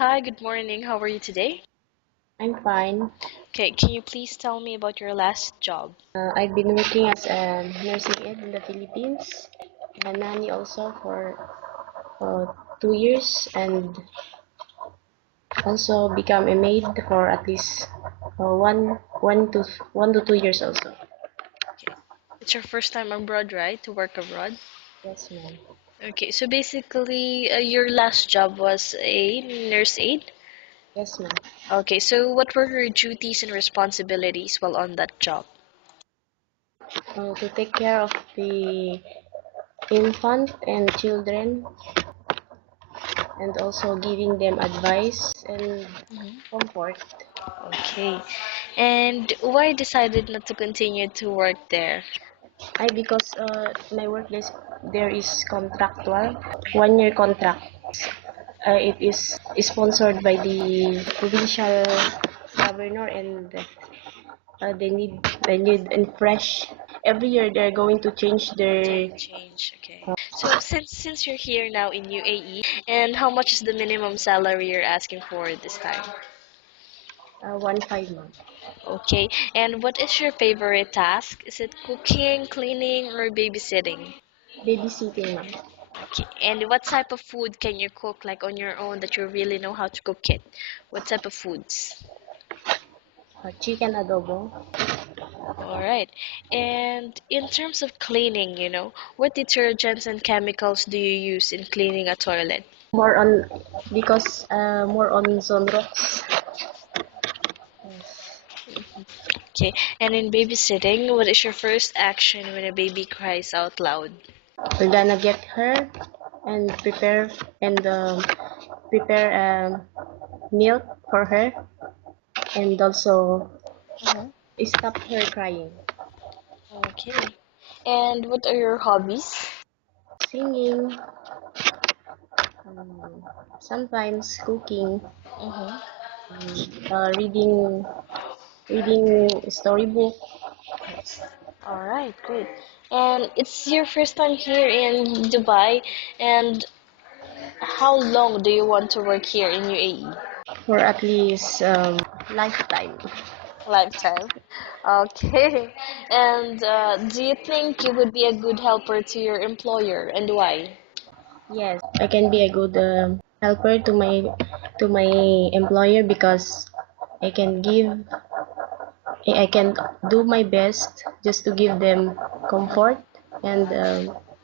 Hi, good morning. How are you today? I'm fine. Okay, can you please tell me about your last job? I've been working as a nursing aide in the Philippines, a nanny also for 2 years, and also become a maid for at least 1 to 2 years also. Okay. It's your first time abroad, right? To work abroad? Yes, ma'am. Okay, so basically, your last job was a nurse aide? Yes, ma'am. Okay, so what were your duties and responsibilities while on that job? To take care of the infant and children, and also giving them advice and Mhm. comfort. Okay, and why decided not to continue to work there? Because my workplace there is contractual, 1 year contract. It is sponsored by the provincial governor, and they need and fresh. Every year they're going to change their Change, okay. So since you're here now in UAE, and how much is the minimum salary you're asking for this time? 1 5 month. Okay, and what is your favorite task? Is it cooking, cleaning, or babysitting? Babysitting, ma'am. Okay, and what type of food can you cook like on your own that you really know how to cook it? What type of foods? Chicken adobo. All right. And in terms of cleaning, what detergents and chemicals do you use in cleaning a toilet? More on because more on Zonrox. Yes. Okay, and in babysitting, what is your first action when a baby cries out loud? We're gonna get her and prepare milk for her, and also Mhm. stop her crying. Okay. And what are your hobbies? Singing, um, sometimes cooking, Mm-hmm. reading storybook. All right, great. And it's your first time here in Dubai, and how long do you want to work here in UAE? For at least lifetime. Lifetime. Okay. And do you think you would be a good helper to your employer, and why? Yes, I can be a good helper to my employer because I can give I can do my best just to give them comfort, and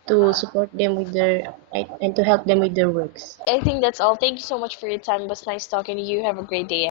to support them with and to help them with their works. I think that's all. Thank you so much for your time. It was nice talking to you. Have a great day.